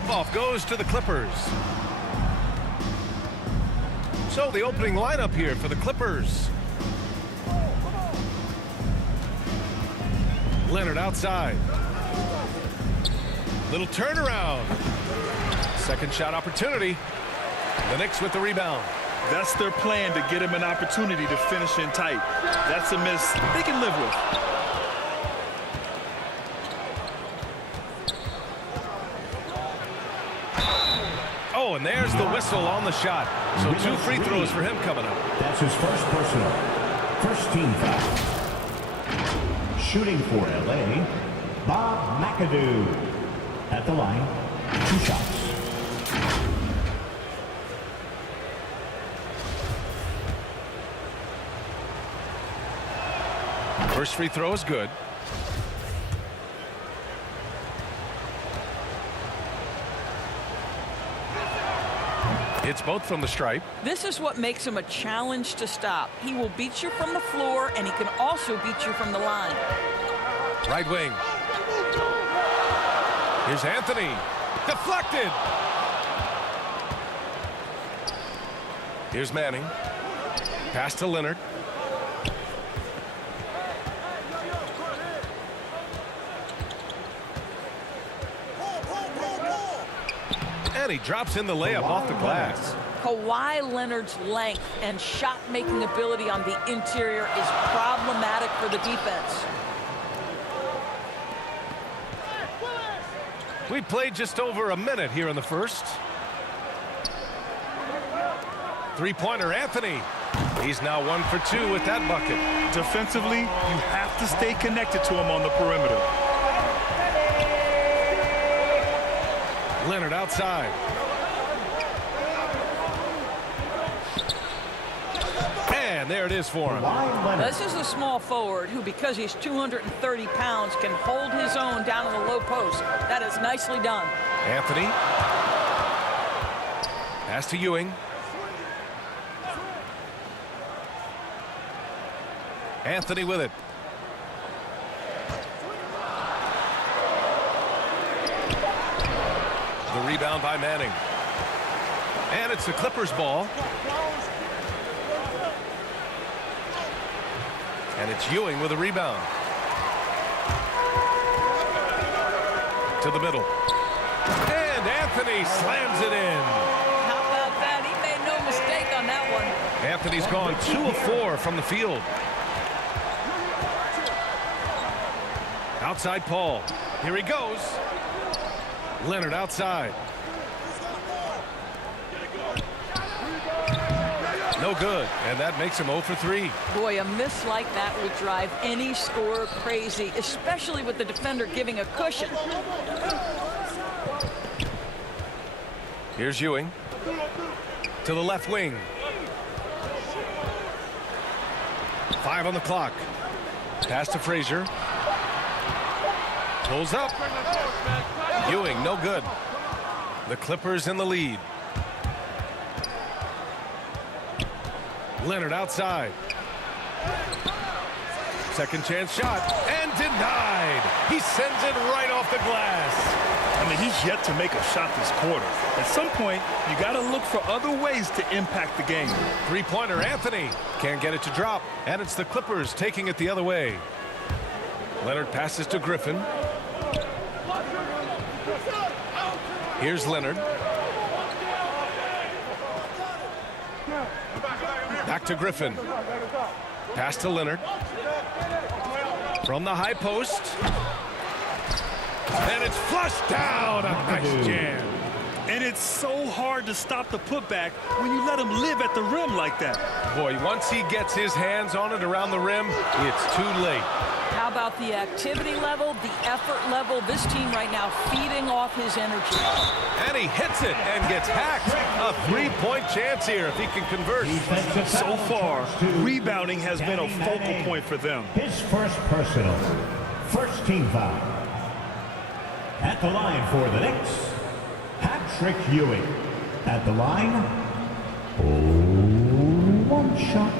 tip-off goes to the Clippers. So the opening lineup here for the Clippers. Leonard outside. Little turnaround. Second shot opportunity. The Knicks with the rebound. That's their plan, to get him an opportunity to finish in tight. That's a miss they can live with. Oh, and there's the whistle on the shot. So 2 free throws for him coming up. That's his first personal. First team foul. Shooting for LA, Bob McAdoo. At the line, 2 shots. First free throw is good. It's both from the stripe. This is what makes him a challenge to stop. He will beat you from the floor, and he can also beat you from the line. Right wing. Here's Anthony. Deflected. Here's Manning. Pass to Leonard. And he drops in the layup off the glass. Kawhi Leonard's length and shot-making ability on the interior is problematic for the defense. We played just over a minute here in the first. Three-pointer Anthony. He's now 1 for 2 with that bucket. Defensively, you have to stay connected to him on the perimeter. Leonard outside. And there it is for him. This is a small forward who, because he's 230 pounds, can hold his own down in the low post. That is nicely done. Anthony. Pass to Ewing. Anthony with it. The rebound by Manning. And it's the Clippers' ball. And it's Ewing with a rebound. To the middle. And Anthony slams it in. How about that? He made no mistake on that one. Anthony's gone 2 of 4 from the field. Outside Paul. Here he goes. Leonard outside. No good, and that makes him 0 for 3. Boy, a miss like that would drive any scorer crazy, especially with the defender giving a cushion. Here's Ewing. To the left wing. 5 on the clock. Pass to Frazier. Pulls up. Ewing, no good. The Clippers in the lead. Leonard outside. Second chance shot. And denied. He sends it right off the glass. I mean, he's yet to make a shot this quarter. At some point, you got to look for other ways to impact the game. Three-pointer Anthony. Can't get it to drop. And it's the Clippers taking it the other way. Leonard passes to Griffin. Here's Leonard. Back to Griffin. Pass to Leonard. From the high post. And it's flushed down. A nice jam. And it's so hard to stop the putback when you let him live at the rim like that. Boy, once he gets his hands on it around the rim, it's too late. How about the activity level, the effort level? This team right now feeding off his energy. And he hits it and gets hacked. A three-point chance here if he can convert. So far, rebounding has been a focal point for them. His first personal. First team foul. At the line for the Knicks, Patrick Ewing. At the line, one shot.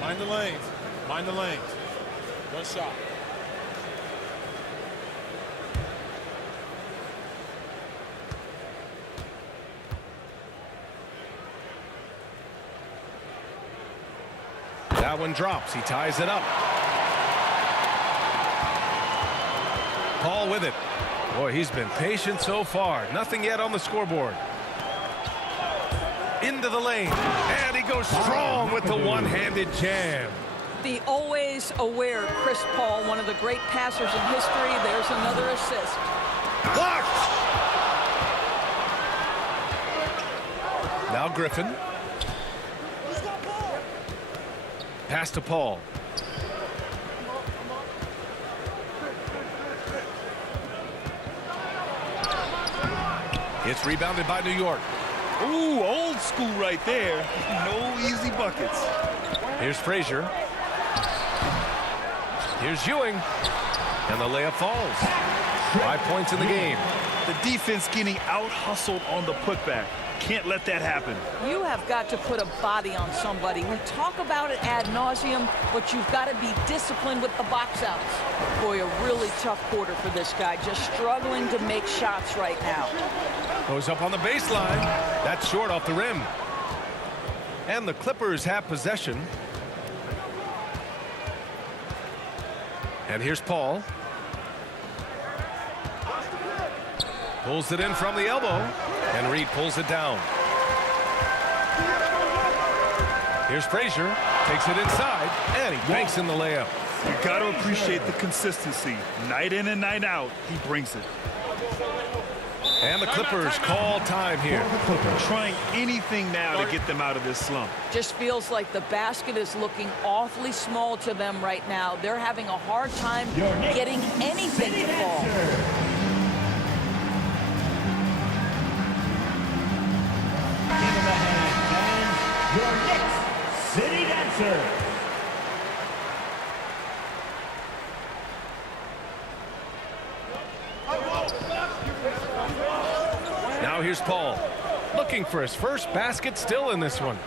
Mind the lanes. Mind the lanes. One shot. That one drops. He ties it up. Paul with it. Boy, he's been patient so far. Nothing yet on the scoreboard. Into the lane. And he goes strong with the one-handed jam. The always aware Chris Paul, one of the great passers in history. There's another assist. Blocked. Now Griffin. Pass to Paul. It's rebounded by New York. Ooh, old school right there. No easy buckets. Here's Frazier. Here's Ewing. And the layup falls. 5 points in the game. The defense getting out-hustled on the putback. Can't let that happen. You have got to put a body on somebody. We talk about it ad nauseum, but you've got to be disciplined with the box outs. Boy, a really tough quarter for this guy. Just struggling to make shots right now. Goes up on the baseline. That's short off the rim. And the Clippers have possession. And here's Paul. Pulls it in from the elbow. And Reed pulls it down. Here's Frazier. Takes it inside. And he banks in the layup. You got to appreciate the consistency. Night in and night out, he brings it. And the Clippers call time here. Trying anything now to get them out of this slump. Just feels like the basket is looking awfully small to them right now. They're having a hard time getting anything to fall. Give them a hand, fans. Your Knicks City Dancer. Now here's Paul. Looking for his first basket still in this one.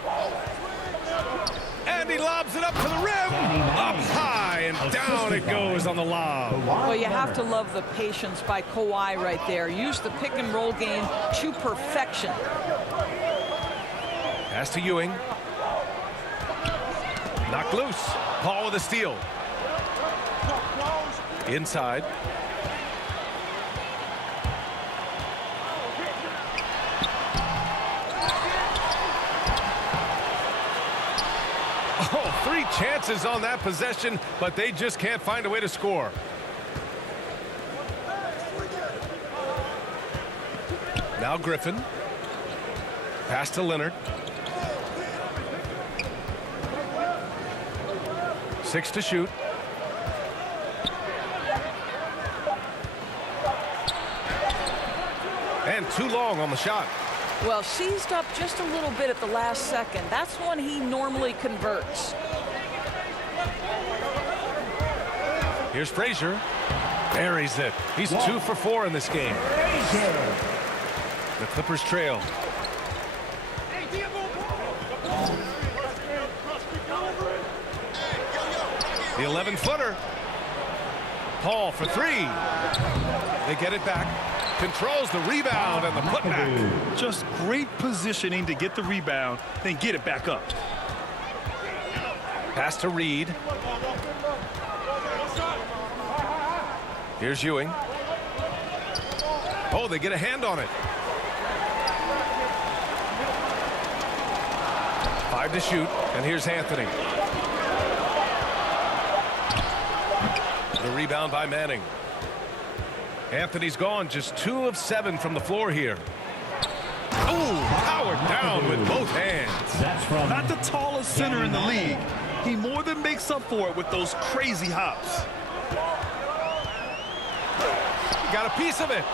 And he lobs it up to the rim. Up high and down it goes on the lob. Well, you have to love the patience by Kawhi right there. Use the pick and roll game to perfection. Pass to Ewing. Knocked loose. Paul with a steal. Inside. Oh, 3 chances on that possession, but they just can't find a way to score. Now Griffin. Pass to Leonard. 6 to shoot. And too long on the shot. Well, seized up just a little bit at the last second. That's when he normally converts. Here's Frazier. Buries it. He's 2 for 4 in this game. The Clippers trail. The 11-footer. Paul for 3. They get it back. Controls the rebound and the putback. Just great positioning to get the rebound, then get it back up. Pass to Reed. Here's Ewing. Oh, they get a hand on it. 5 to shoot, and here's Anthony. The rebound by Manning. Anthony's gone, just 2 of 7 from the floor here. Ooh, powered down with both hands. That's from Not the tallest center in the league. He more than makes up for it with those crazy hops. Got a piece of it.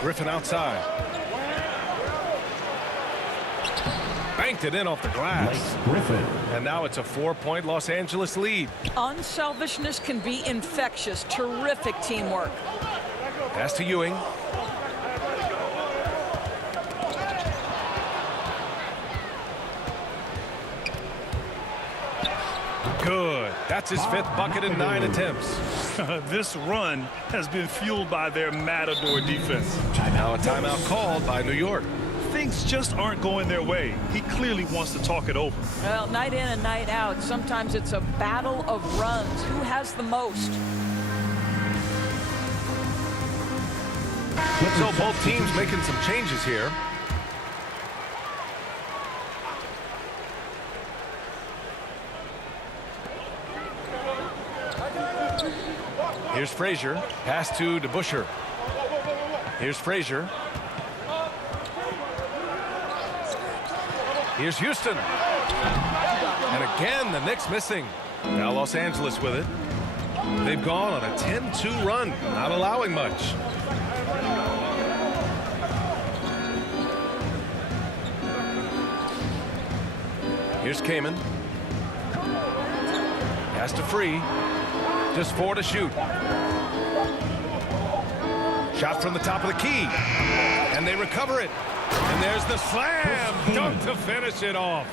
Griffin outside. Banked it in off the glass. Griffin. And now it's a 4-point Los Angeles lead. Unselfishness can be infectious. Terrific teamwork. Pass to Ewing. Good. That's his 5th bucket in 9 attempts. This run has been fueled by their matador defense. Now a timeout called by New York. things just aren't going their way, he clearly wants to talk it over. Well, night in and night out, sometimes it's a battle of runs. Who has the most? So both teams making some changes here. Here's Frazier. Pass to DeBusschere. Here's Frazier. Here's Houston. And again, the Knicks missing. Now Los Angeles with it. They've gone on a 10-2 run, not allowing much. Here's Kaman. Pass to Free. Just 4 to shoot. Shot from the top of the key. And they recover it. And there's the slam dunk to finish it off.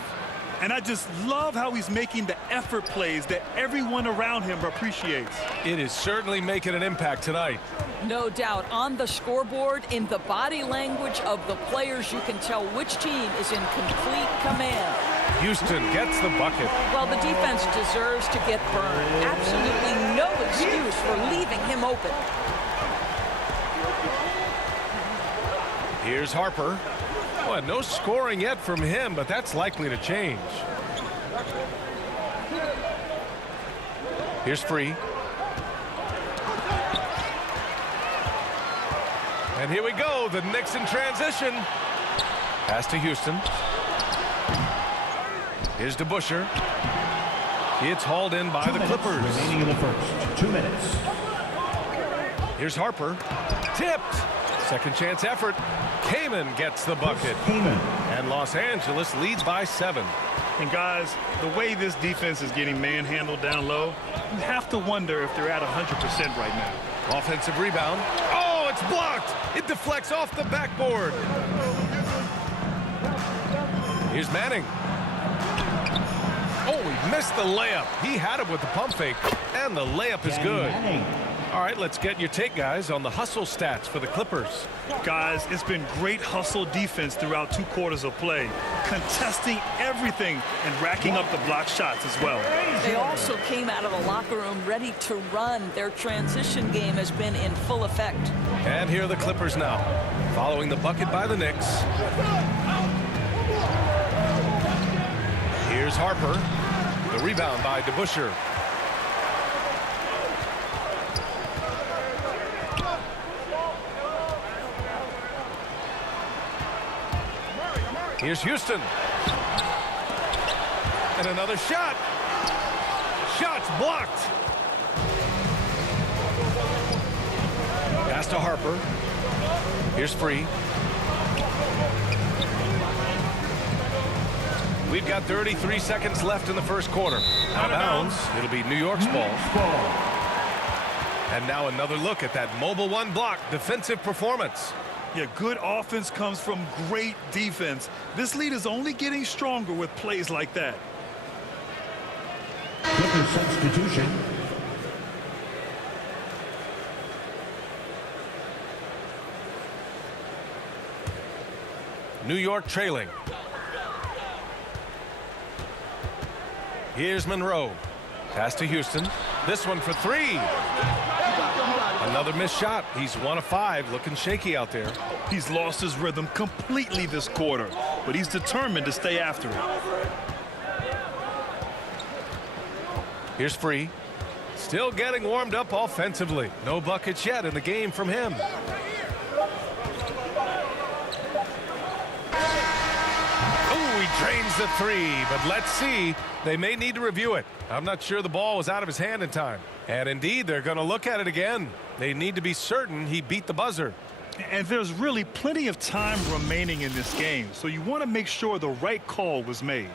And I just love how he's making the effort plays that everyone around him appreciates. It is certainly making an impact tonight. No doubt. On the scoreboard, in the body language of the players, you can tell which team is in complete command. Houston gets the bucket. Well, the defense deserves to get burned. Absolutely no excuse for leaving him open. Here's Harper. Well, no scoring yet from him, but that's likely to change. Here's Free. And here we go, the Knicks in transition. Pass to Houston. Here's DeBusschere. It's hauled in by the Clippers. Remaining in the first. 2 minutes. Here's Harper. Tipped. Second chance effort. Kaman gets the bucket. Kaman. And Los Angeles leads by 7. And guys, the way this defense is getting manhandled down low, you have to wonder if they're at 100% right now. Offensive rebound. Oh, it's blocked. It deflects off the backboard. Here's Manning. Oh, he missed the layup. He had it with the pump fake, and the layup is good. All right, let's get your take, guys, on the hustle stats for the Clippers. Guys, it's been great hustle defense throughout 2 quarters of play, contesting everything and racking up the block shots as well. They also came out of the locker room ready to run. Their transition game has been in full effect. And here are the Clippers now, following the bucket by the Knicks. Here's Harper. The rebound by DeBusschere. Here's Houston. And another shot. Shots blocked. Pass to Harper. Here's Free. We've got 33 seconds left in the first quarter. Out of bounds. It'll be New York's ball. And now another look at that mobile 1 block defensive performance. Yeah, good offense comes from great defense. This lead is only getting stronger with plays like that. Clippers substitution. New York trailing. Here's Monroe. Pass to Houston. This one for 3. Another missed shot. He's 1 of 5, looking shaky out there. He's lost his rhythm completely this quarter, but he's determined to stay after it. Here's Free. Still getting warmed up offensively. No buckets yet in the game from him. Oh, he drains the 3, but let's see. They may need to review it. I'm not sure the ball was out of his hand in time. And indeed, they're going to look at it again. They need to be certain he beat the buzzer. And there's really plenty of time remaining in this game, so you want to make sure the right call was made.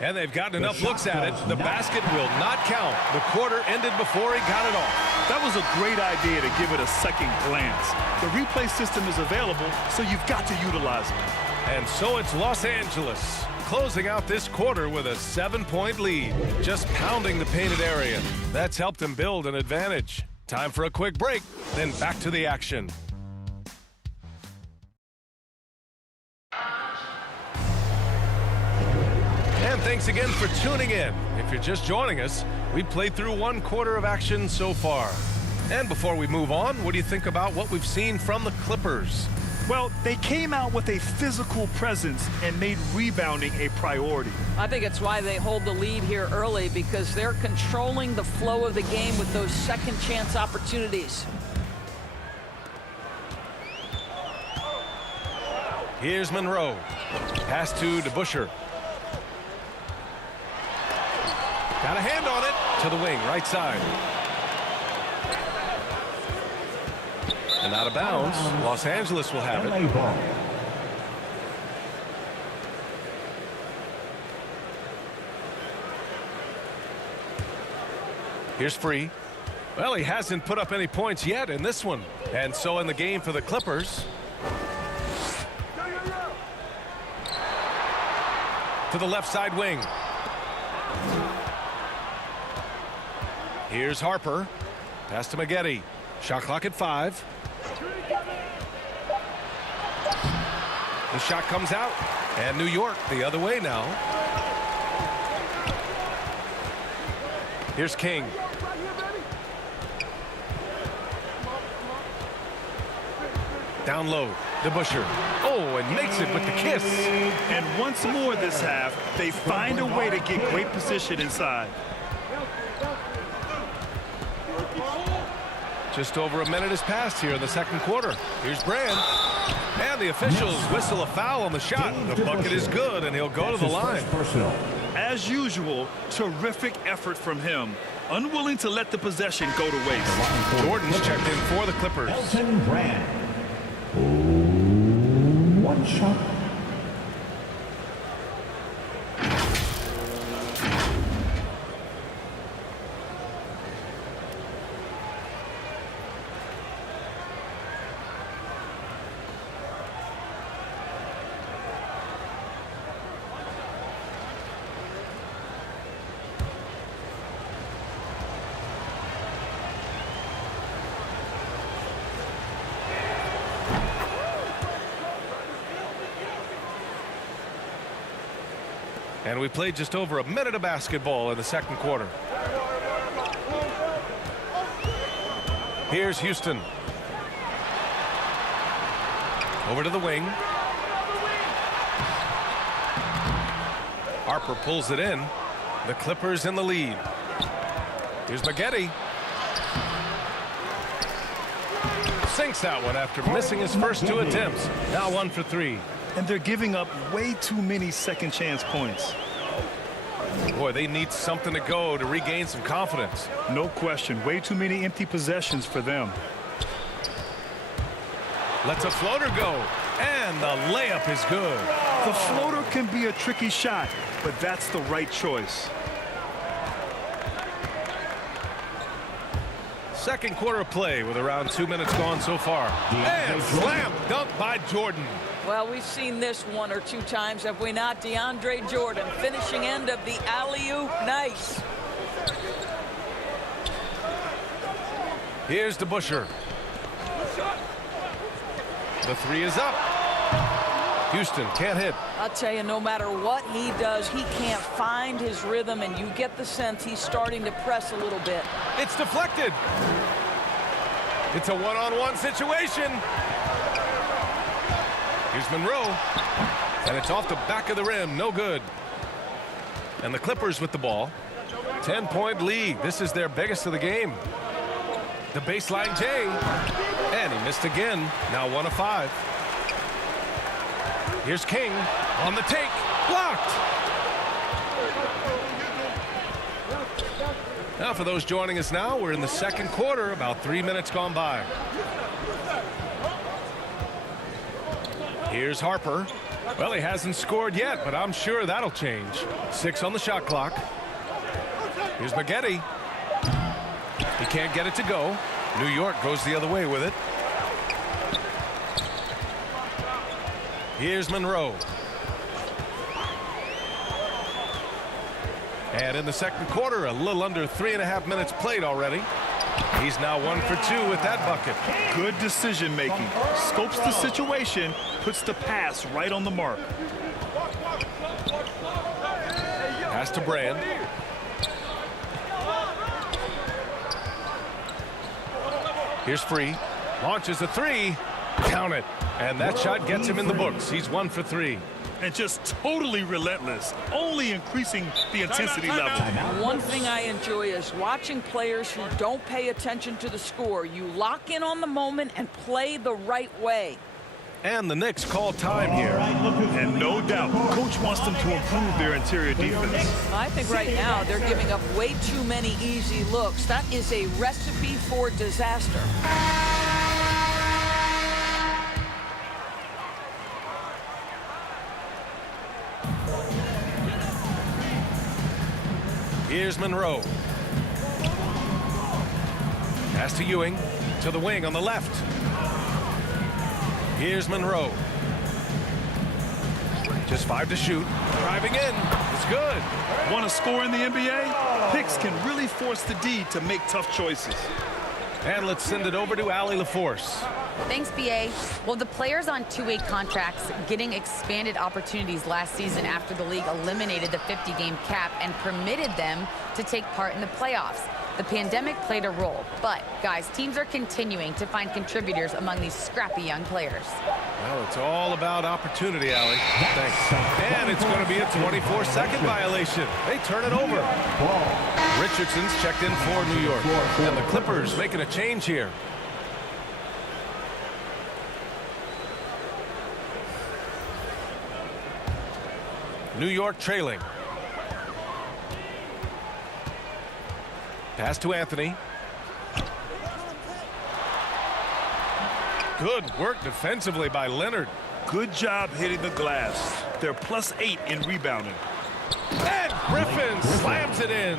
And they've gotten enough looks at it. The basket will not count. The quarter ended before he got it off. That was a great idea to give it a second glance. The replay system is available, so you've got to utilize it. And so it's Los Angeles closing out this quarter with a 7-point lead, just pounding the painted area. That's helped them build an advantage. Time for a quick break, then back to the action. And thanks again for tuning in. If you're just joining us, we've played through one quarter of action so far. And before we move on, what do you think about what we've seen from the Clippers? Well, they came out with a physical presence and made rebounding a priority. I think it's why they hold the lead here early, because they're controlling the flow of the game with those second chance opportunities. Here's Monroe. Pass to DeBusschere. Got a hand on it to the wing, right side. And out of bounds. Los Angeles will have it. Here's Free. Well, he hasn't put up any points yet in this one. And so in the game for the Clippers. To the left side wing. Here's Harper. Pass to Maggette. Shot clock at 5. The shot comes out. And New York the other way now. Here's King. Down low. DeBusschere. Oh, and makes it with the kiss. And once more this half, they find a way to get great position inside. Just over a minute has passed here in the second quarter. Here's Brand. And the officials whistle a foul on the shot. The bucket is good, and he'll go to the line. As usual, terrific effort from him. Unwilling to let the possession go to waste. Jordan's checked in for the Clippers. Elton Brand. One shot. And we played just over a minute of basketball in the second quarter. Here's Houston. Over to the wing. Harper pulls it in. The Clippers in the lead. Here's Maggette. Sinks that one after missing his first 2 attempts. Now 1 for 3. And they're giving up way too many second chance points. Boy, they need something to go to regain some confidence. No question. Way too many empty possessions for them. Lets a floater go. And the layup is good. The floater can be a tricky shot, but that's the right choice. Second quarter of play with around 2 minutes gone so far. And slam dunk by Jordan. Well, we've seen this 1 or 2 times, have we not? DeAndre Jordan, finishing end of the alley-oop. Nice. Here's DeBusschere. The 3 is up. Houston can't hit. I'll tell you, no matter what he does, he can't find his rhythm, and you get the sense he's starting to press a little bit. It's deflected. It's a one-on-one situation. Here's Monroe. And it's off the back of the rim. No good. And the Clippers with the ball. 10-point lead. This is their biggest of the game. The baseline J. And he missed again. Now 1 of 5. Here's King on the take. Blocked. Now for those joining us now, we're in the second quarter, about 3 minutes gone by. Here's Harper. Well, he hasn't scored yet, but I'm sure that'll change. 6 on the shot clock. Here's Maggette. He can't get it to go. New York goes the other way with it. Here's Monroe. And in the second quarter, a little under 3.5 minutes played already. He's now 1 for 2 with that bucket. Good decision making. Scopes the situation, puts the pass right on the mark. Pass to Brand. Here's Free. Launches a 3. Count it. And that shot gets him in the books. He's 1 for 3. And just totally relentless, only increasing the intensity level. One thing I enjoy is watching players who don't pay attention to the score. You lock in on the moment and play the right way. And the Knicks call time here. And no doubt, coach wants them to improve their interior defense. I think right now they're giving up way too many easy looks. That is a recipe for disaster. Here's Monroe. Pass to Ewing. To the wing on the left. Here's Monroe. Just 5 to shoot. Driving in. It's good. Want to score in the NBA? Picks can really force the D to make tough choices. And let's send it over to Allie LaForce. Thanks, BA. Well, the players on two-way contracts getting expanded opportunities last season after the league eliminated the 50-game cap and permitted them to take part in the playoffs. The pandemic played a role, but, guys, teams are continuing to find contributors among these scrappy young players. Well, it's all about opportunity, Allie. Thanks. And it's going to be a 24-second violation. They turn it over. Richardson's checked in for New York. And the Clippers making a change here. New York trailing. Pass to Anthony. Good work defensively by Leonard. Good job hitting the glass. They're +8 in rebounding. And Griffin slams it in.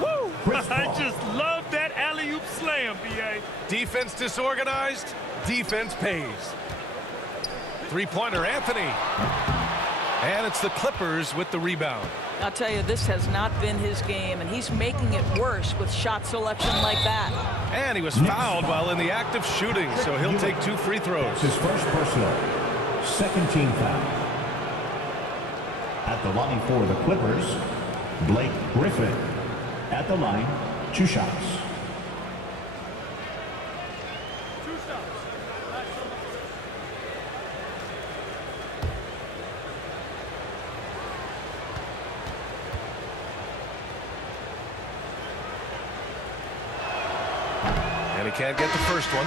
Woo! I just love that alley-oop slam, BA. Defense disorganized. Defense pays. Three-pointer Anthony. And it's the Clippers with the rebound. I'll tell you, this has not been his game, and he's making it worse with shot selection like that. And he was fouled while in the act of shooting, so he'll take 2 free throws. His first personal. Second team foul. At the line for the Clippers, Blake Griffin. At the line, 2 shots. And he can't get the first one.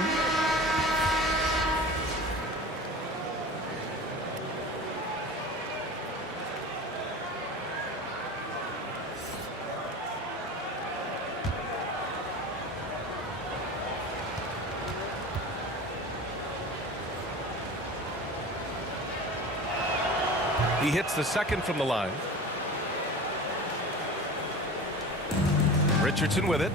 He hits the second from the line. Richardson with it.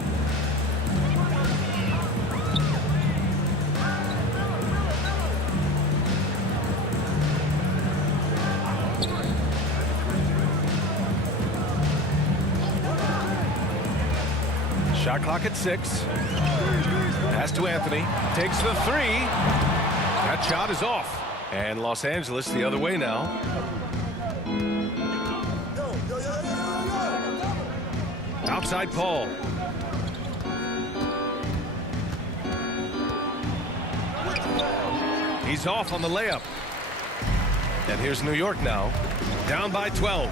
Shot clock at 6. Pass to Anthony. Takes the 3. That shot is off. And Los Angeles the other way now. Outside Paul. He's off on the layup. And here's New York now. Down by 12.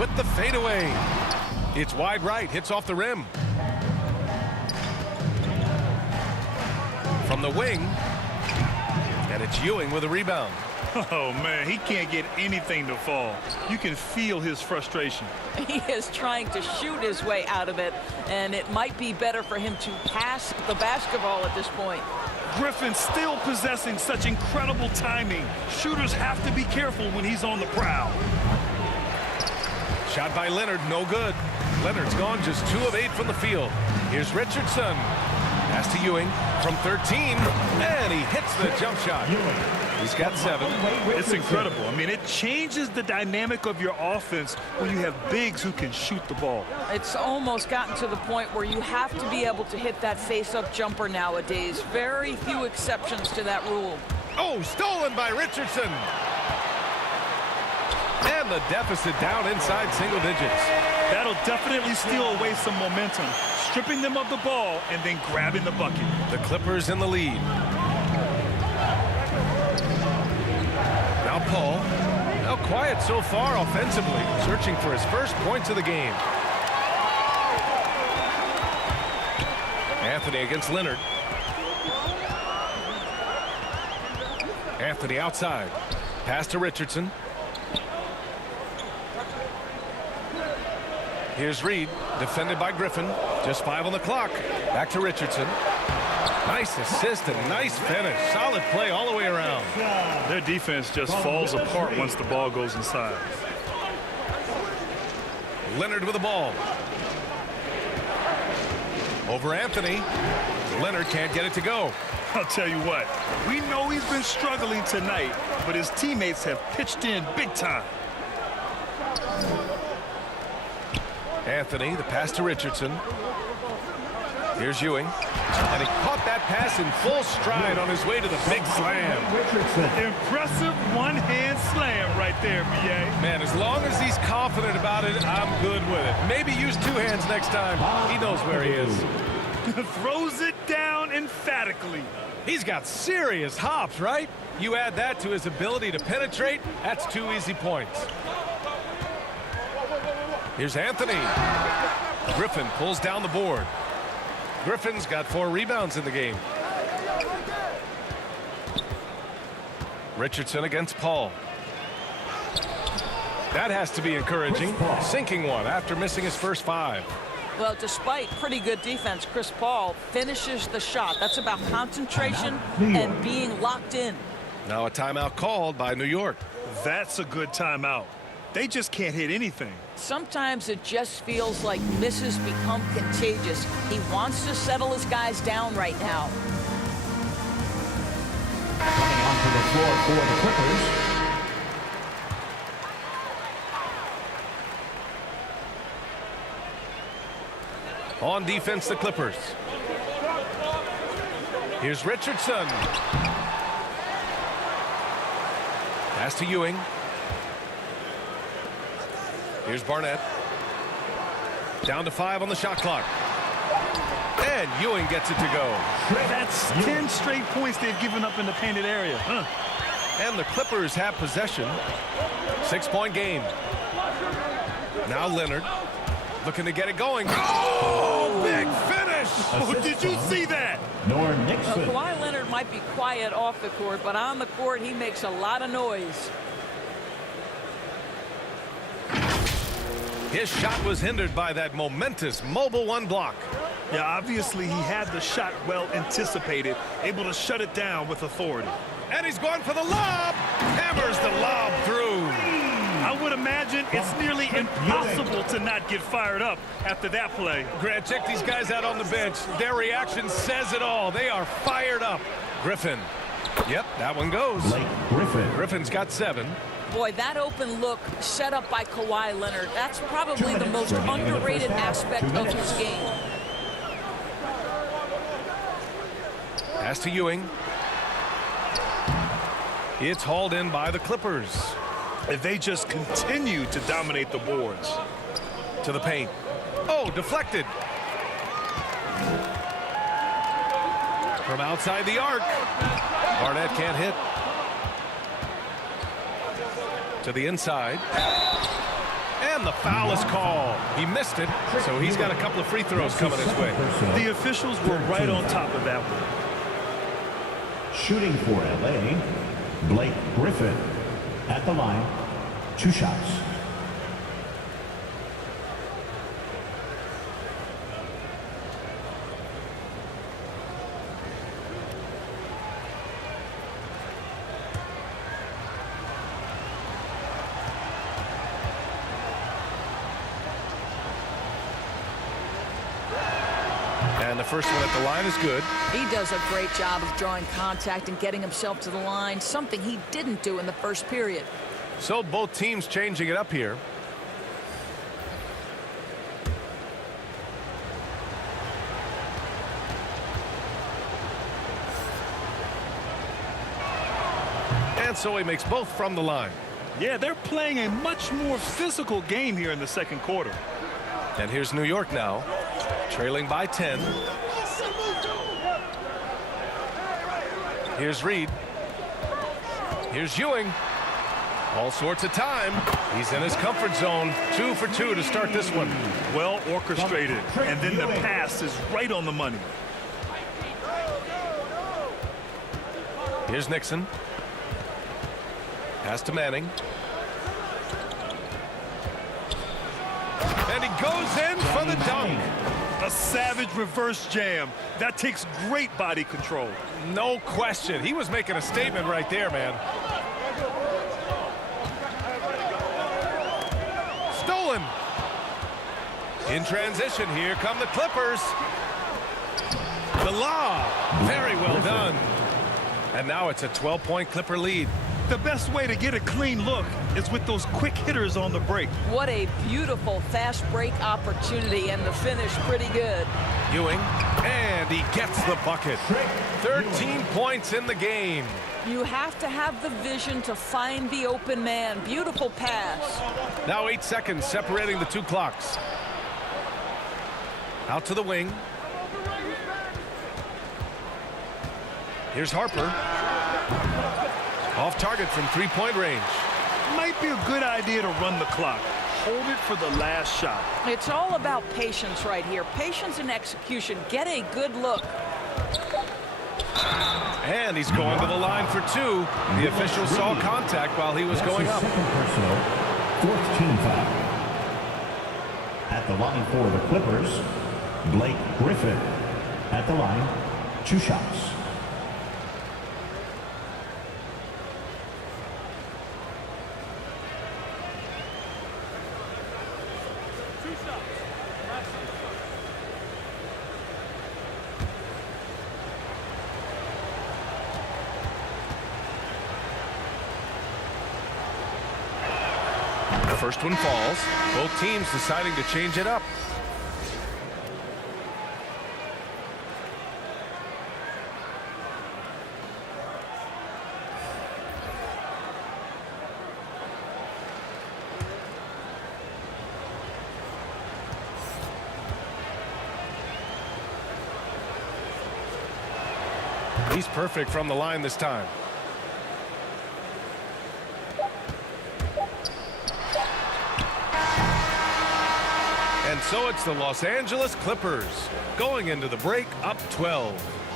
With the fadeaway. It's wide right. Hits off the rim. From the wing. And it's Ewing with a rebound. Oh, man, he can't get anything to fall. You can feel his frustration. He is trying to shoot his way out of it, and it might be better for him to pass the basketball at this point. Griffin still possessing such incredible timing. Shooters have to be careful when he's on the prowl. Shot by Leonard, no good. Leonard's gone just 2 of 8 from the field. Here's Richardson. Pass to Ewing from 13, and he hits the jump shot. He's got 7. It's incredible. I mean, it changes the dynamic of your offense when you have bigs who can shoot the ball. It's almost gotten to the point where you have to be able to hit that face-up jumper nowadays. Very few exceptions to that rule. Oh, stolen by Richardson. And the deficit down inside single digits. That'll definitely steal away some momentum, stripping them of the ball and then grabbing the bucket. The Clippers in the lead. Now Paul. Now quiet so far offensively, searching for his first points of the game. Anthony against Leonard. Anthony outside. Pass to Richardson. Here's Reed, defended by Griffin. Just 5 on the clock. Back to Richardson. Nice assist and nice finish. Solid play all the way around. Their defense just falls apart once the ball goes inside. Leonard with the ball. Over Anthony. Leonard can't get it to go. I'll tell you what, we know he's been struggling tonight, but his teammates have pitched in big time. Anthony, the pass to Richardson. Here's Ewing. And he caught that pass in full stride on his way to the big slam. Impressive one-hand slam right there, B.A. Man, as long as he's confident about it, I'm good with it. Maybe use 2 hands next time. He knows where he is. Throws it down emphatically. He's got serious hops, right? You add that to his ability to penetrate, that's 2 easy points. Here's Anthony. Griffin pulls down the board. Griffin's got 4 rebounds in the game. Richardson against Paul. That has to be encouraging. Sinking one after missing his first 5. Well, despite pretty good defense, Chris Paul finishes the shot. That's about concentration and being locked in. Now a timeout called by New York. That's a good timeout. They just can't hit anything. Sometimes it just feels like misses become contagious. He wants to settle his guys down right now. Coming onto the floor for the Clippers. On defense, the Clippers. Here's Richardson. Pass to Ewing. Here's Barnett. Down to 5 on the shot clock. And Ewing gets it to go. That's 10 straight points they've given up in the painted area. And the Clippers have possession. 6-point game. Now Leonard looking to get it going. Oh, big finish! Oh, did you see that? Norm Nixon. Kawhi Leonard might be quiet off the court, but on the court he makes a lot of noise. His shot was hindered by that momentous mobile 1 block. Yeah, obviously he had the shot well anticipated, able to shut it down with authority. And he's going for the lob. Hammers the lob through. I would imagine it's nearly impossible to not get fired up after that play. Grant, check these guys out on the bench. Their reaction says it all. They are fired up. Griffin. Yep, that one goes. Blake Griffin. Griffin's got 7. Boy, that open look set up by Kawhi Leonard, that's probably the most underrated aspect of his game. Pass to Ewing. It's hauled in by the Clippers. If they just continue to dominate the boards. To the paint. Oh, deflected. From outside the arc. Barnett can't hit. To the inside. And the foul is called. He missed it, so he's got a couple of free throws coming his way. The officials were right on top of that one. Shooting for LA, Blake Griffin. At the line, 2 shots. And the first one at the line is good. He does a great job of drawing contact and getting himself to the line, something he didn't do in the first period. So both teams changing it up here. And so he makes both from the line. Yeah, they're playing a much more physical game here in the second quarter. And here's New York now, trailing by 10. Here's Reed. Here's Ewing. All sorts of time. He's in his comfort zone. 2 for 2 to start this one. Well orchestrated. And then the pass is right on the money. Here's Nixon. Pass to Manning. And he goes in for the dunk. A savage reverse jam. That takes great body control. No question. He was making a statement right there, man. Stolen. In transition, here come the Clippers. The lob. Very well done. And now it's a 12-point Clipper lead. The best way to get a clean look is with those quick hitters on the break. What a beautiful fast break opportunity, and the finish pretty good. Ewing, and he gets the bucket. 13 points in the game. You have to have the vision to find the open man. Beautiful pass. Now 8 seconds separating the two clocks. Out to the wing. Here's Harper. Off target from three-point range. Might be a good idea to run the clock. Hold it for the last shot. It's all about patience right here. Patience and execution. Get a good look. And he's going to the line for 2. The official saw contact while he was going up. Second personal, 4th team foul. At the line for the Clippers, Blake Griffin. At the line, 2 shots. The first one falls. Both teams deciding to change it up. He's perfect from the line this time. And so it's the Los Angeles Clippers going into the break up 12.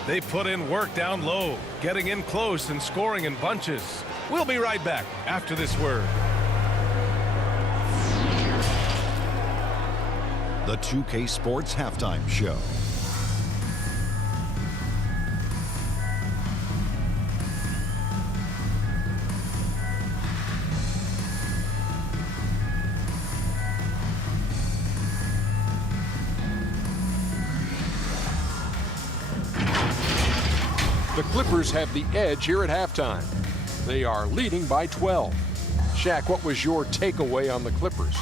They put in work down low, getting in close and scoring in bunches. We'll be right back after this word. The 2K Sports Halftime Show. The Clippers have the edge here at halftime. They are leading by 12. Shaq, what was your takeaway on the Clippers?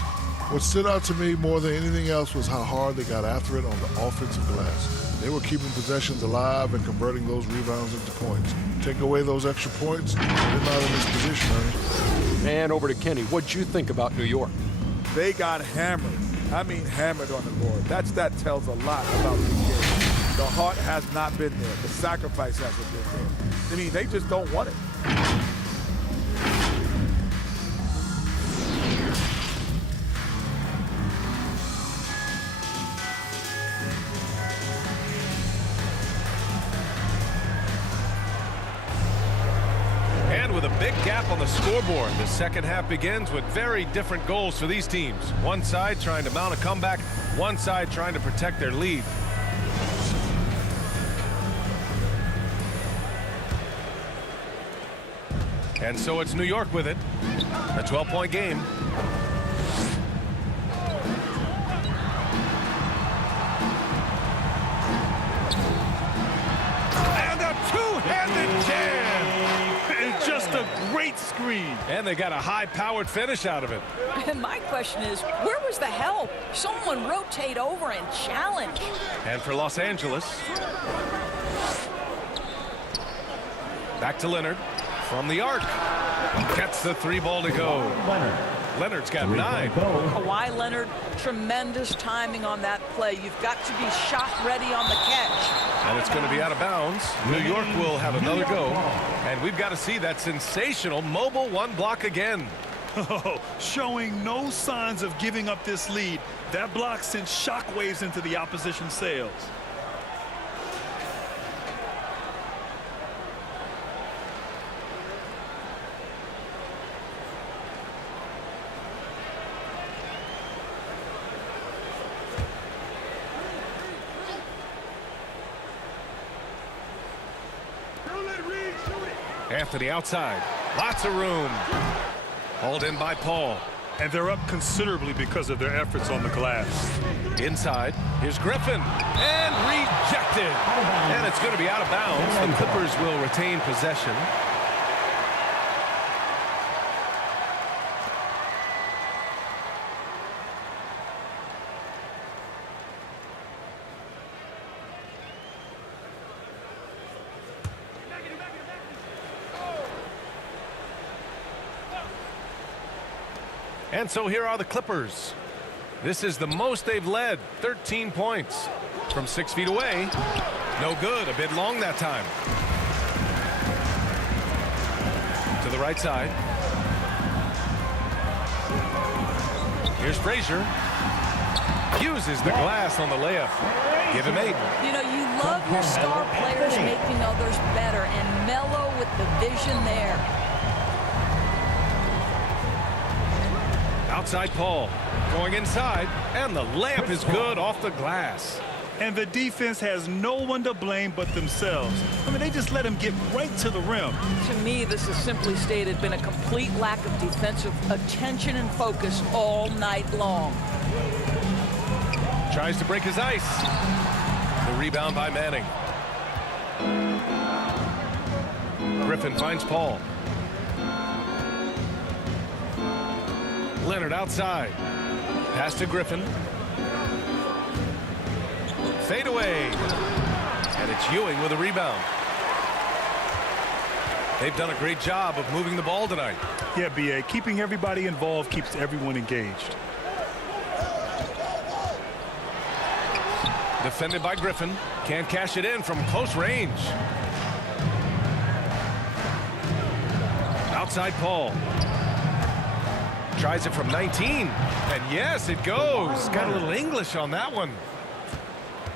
What stood out to me more than anything else was how hard they got after it on the offensive glass. They were keeping possessions alive and converting those rebounds into points. Take away those extra points, they're not in this position, Ernie. And over to Kenny. What'd you think about New York? They got hammered. I mean hammered on the board. That tells a lot about this game. The heart has not been there. The sacrifice hasn't been there. I mean, they just don't want it. And with a big gap on the scoreboard, the second half begins with very different goals for these teams. One side trying to mount a comeback, one side trying to protect their lead. And so it's New York with it. A 12-point game. great screen. And they got a high-powered finish out of it. And my question is, where was the help? Someone rotate over and challenge. And for Los Angeles, back to Leonard from the arc. Gets the 3-ball to go. Leonard's got 9. Kawhi Leonard, tremendous timing on that play. You've got to be shot ready on the catch. And it's going to be out of bounds. New York will have another go. And we've got to see that sensational mobile 1 block again. Oh, showing no signs of giving up this lead. That block sent shockwaves into the opposition sails. Anthony outside. Lots of room. Hauled in by Paul. And they're up considerably because of their efforts on the glass. Inside. Here's Griffin. And rejected. And it's going to be out of bounds. The Clippers will retain possession. And so here are the Clippers. This is the most they've led, 13 points. From 6 feet away, no good, a bit long that time. To the right side. Here's Frazier. Uses the glass on the layup. Give him 8. You know, you love your star players making others better, and Melo with the vision there. Outside Paul, going inside, and the layup is good off the glass. And the defense has no one to blame but themselves. I mean, they just let him get right to the rim. To me, this has simply stated been a complete lack of defensive attention and focus all night long. Tries to break his ice. The rebound by Manning. Griffin finds Paul. Leonard outside. Pass to Griffin. Fade away. And it's Ewing with a rebound. They've done a great job of moving the ball tonight. Yeah, B.A. Keeping everybody involved keeps everyone engaged. Defended by Griffin. Can't cash it in from close range. Outside Paul. Tries it from 19. And yes, it goes. Got a little English on that one.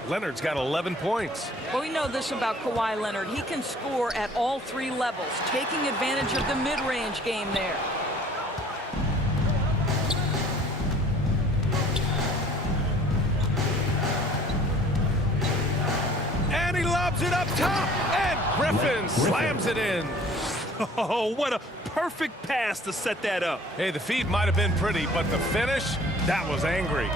Leonard's got 11 points. Well, we know this about Kawhi Leonard. He can score at all 3 levels, taking advantage of the mid-range game there. And he lobs it up top. And Griffin slams it in. Oh, what a perfect pass to set that up. Hey, the feed might have been pretty, but the finish, that was angry.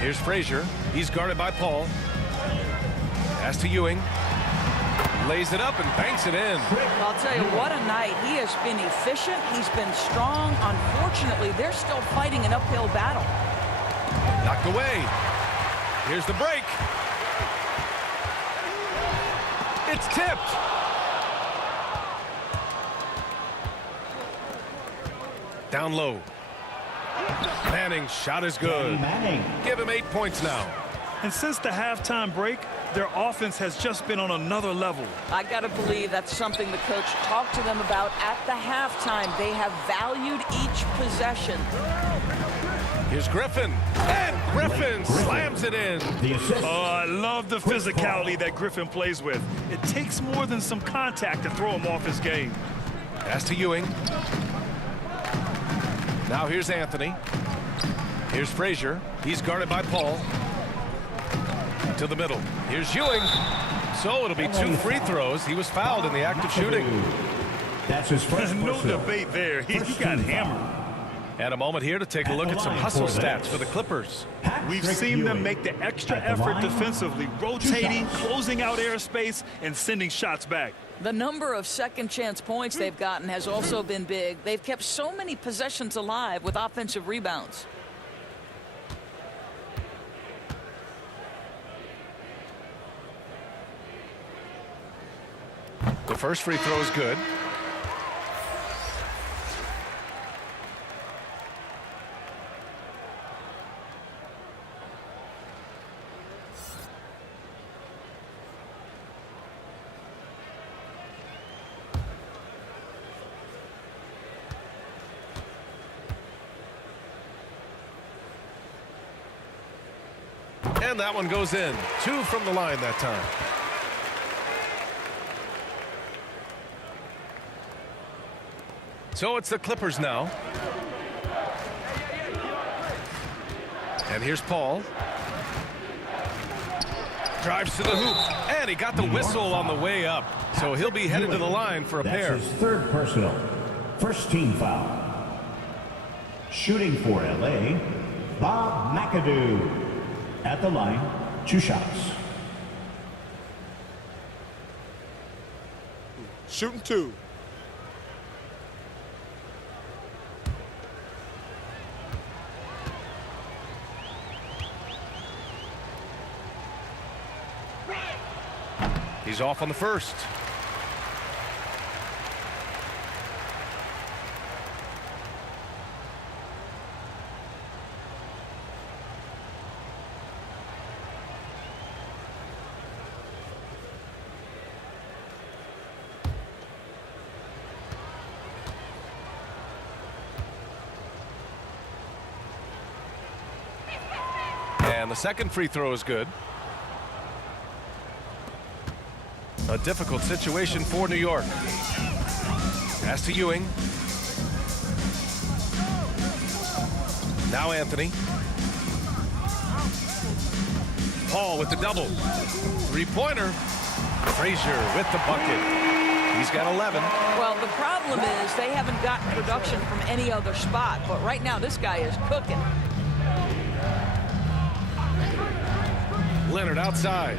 Here's Frazier. He's guarded by Paul. Pass to Ewing. Lays it up and banks it in. I'll tell you, what a night. He has been efficient. He's been strong. Unfortunately, they're still fighting an uphill battle. Knocked away. Here's the break. It's tipped. Down low. Manning's shot is good. Give him 8 points now. And since the halftime break, their offense has just been on another level. I got to believe that's something the coach talked to them about at the halftime. They have valued each possession. Here's Griffin. And Griffin slams it in. Oh, I love the physicality that Griffin plays with. It takes more than some contact to throw him off his game. Pass to Ewing. Now here's Anthony. Here's Frazier. He's guarded by Paul. To the middle. Here's Ewing. So it'll be 2 free throws. He was fouled in the act of shooting. That's his first No personal. debate there. He got hammered. And a moment here to take a look at some hustle stats for the Clippers. We've seen them make the extra effort defensively, rotating, closing out airspace, and sending shots back. The number of second chance points they've gotten has also been big. They've kept so many possessions alive with offensive rebounds. The first free throw is good. And that one goes in. 2 from the line that time. So it's the Clippers now. And here's Paul. Drives to the hoop. And he got the whistle on the way up. So he'll be headed to the line for a pair. That's his third personal. First team foul. Shooting for LA, Bob McAdoo. At the line, 2 shots. Shooting 2. He's off on the first. And the second free throw is good. A difficult situation for New York. Pass to Ewing. Now Anthony. Paul with the double. Three-pointer. Frazier with the bucket. He's got 11. Well, the problem is they haven't gotten production from any other spot. But right now, this guy is cooking. Leonard outside.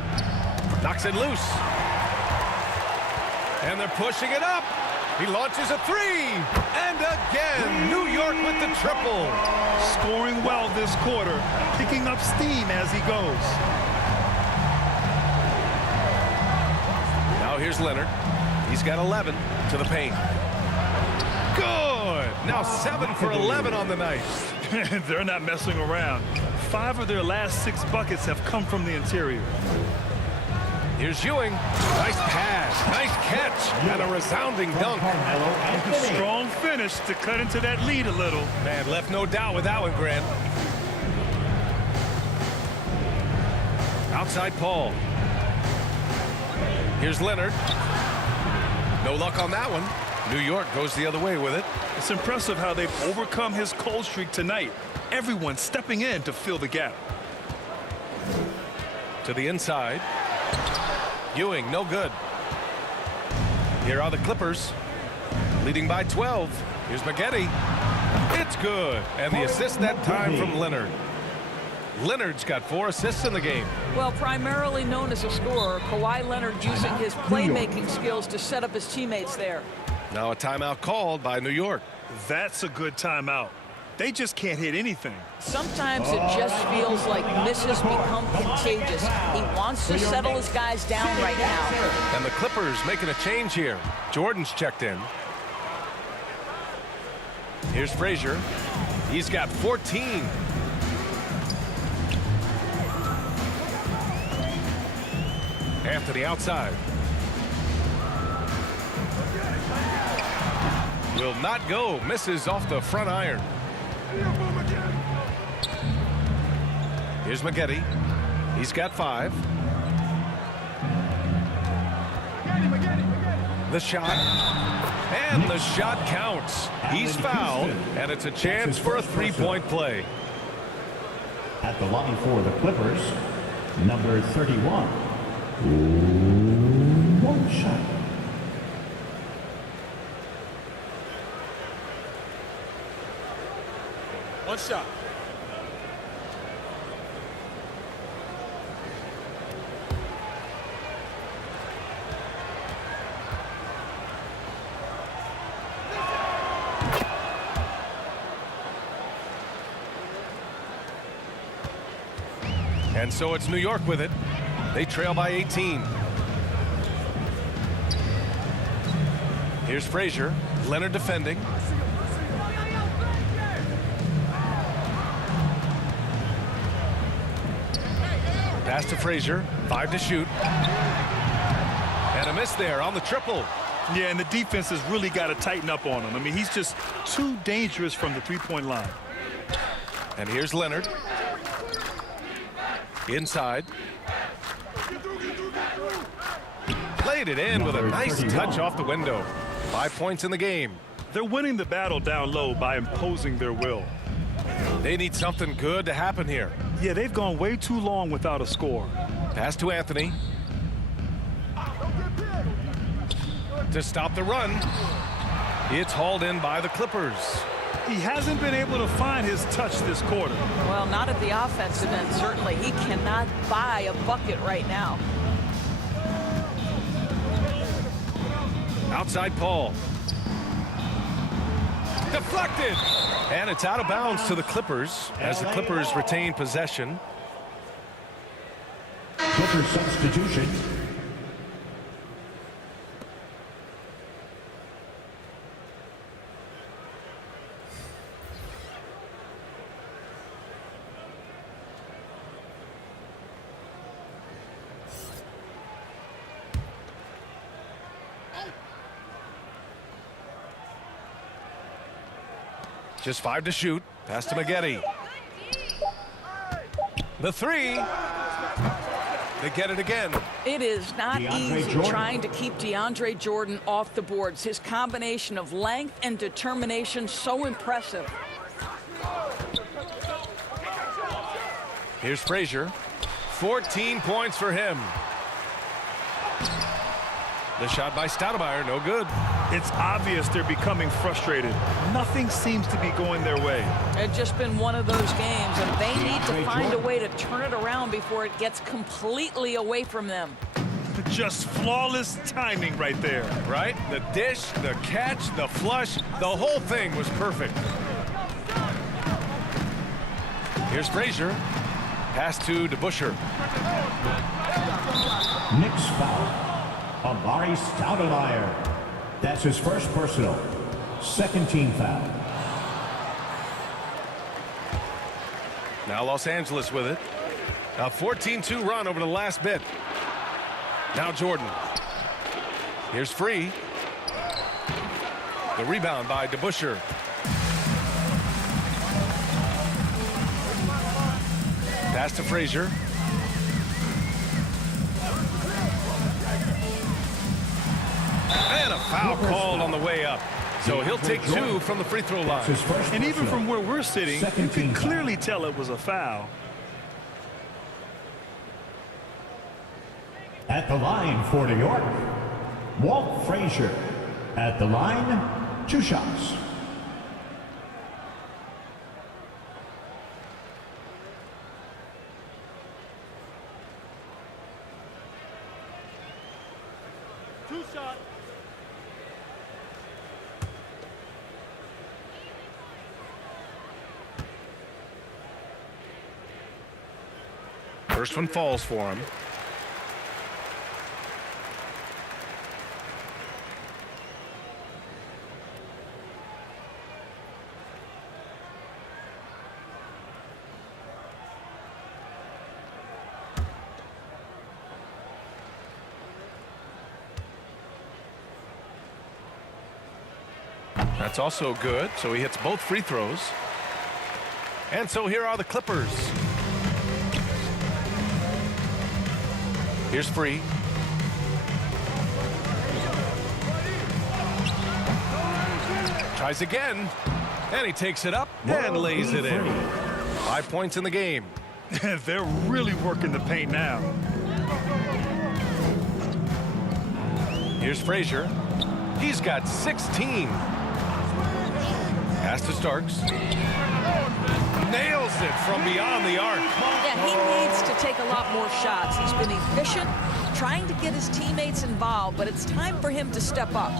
Knocks it loose. And they're pushing it up. He launches a 3. And again, New York with the triple. Scoring well this quarter, picking up steam as he goes. Now here's Leonard. He's got 11 to the paint. Good. Now 7 for 11 on the night. They're not messing around. 5 of their last 6 buckets have come from the interior. Here's Ewing. Nice pass. Nice catch. And a resounding dunk. Strong finish to cut into that lead a little. Man, left no doubt with that one, Grant. Outside Paul. Here's Leonard. No luck on that one. New York goes the other way with it. It's impressive how they've overcome his cold streak tonight. Everyone stepping in to fill the gap. To the inside. Ewing, no good. Here are the Clippers, leading by 12. Here's Maggette. It's good. And the assist that time from Leonard. Leonard's got 4 assists in the game. Well, primarily known as a scorer, Kawhi Leonard using his playmaking skills to set up his teammates there. Now a timeout called by New York. That's a good timeout. They just can't hit anything. Sometimes it just feels like misses become contagious. He wants to settle his guys down right now. And the Clippers making a change here. Jordan's checked in. Here's Frazier. He's got 14. Anthony outside. Will not go. Misses off the front iron. Here's Maggette. He's got 5. The shot. And the shot counts. He's fouled. And it's a chance for a 3-point play. At the line for the Clippers, number 31. 1 shot. One shot. And so it's New York with it. They trail by 18. Here's Frazier. Leonard defending. Pass to Frazier. 5 to shoot. And a miss there on the triple. Yeah, and the defense has really got to tighten up on him. I mean, he's just too dangerous from the three-point line. And here's Leonard. Inside. Played it in with a nice touch off the window. 5 points in the game. They're winning the battle down low by imposing their will. They need something good to happen here. Yeah, they've gone way too long without a score. Pass to Anthony. To stop the run. It's hauled in by the Clippers. He hasn't been able to find his touch this quarter. Well, not at the offensive end, certainly. He cannot buy a bucket right now. Outside Paul. Deflected. And it's out of bounds to the Clippers as the Clippers retain possession. Clippers substitution. Just 5 to shoot. Pass to Maggette. The 3. They get it again. It is not easy trying to keep DeAndre Jordan off the boards. His combination of length and determination, so impressive. Here's Frazier. 14 points for him. The shot by Stoudemire, no good. It's obvious they're becoming frustrated. Nothing seems to be going their way. It's just been one of those games, and they need to find a way to turn it around before it gets completely away from them. Just flawless timing right there. Right? The dish, the catch, the flush, the whole thing was perfect. Here's Frazier. Pass to DeBusschere. Knicks foul. Amari Stoudemire. That's his first personal. Second team foul. Now Los Angeles with it. A 14-2 run over the last bit. Now Jordan. Here's Free. The rebound by DeBusschere. Pass to Frazier. And a foul called on the way up. So he'll take 2 from the free throw line. And even from where we're sitting, you can clearly tell it was a foul. At the line for New York, Walt Frazier. At the line, 2 shots. First one falls for him. That's also good, so he hits both free throws. And so here are the Clippers. Here's Free. Tries again, and he takes it up and lays it in. 5 points in the game. They're really working the paint now. Here's Frazier. He's got 16. Pass Pass to Starks. Nails it from beyond the arc. Yeah, he needs to take a lot more shots. He's been efficient, trying to get his teammates involved, but it's time for him to step up.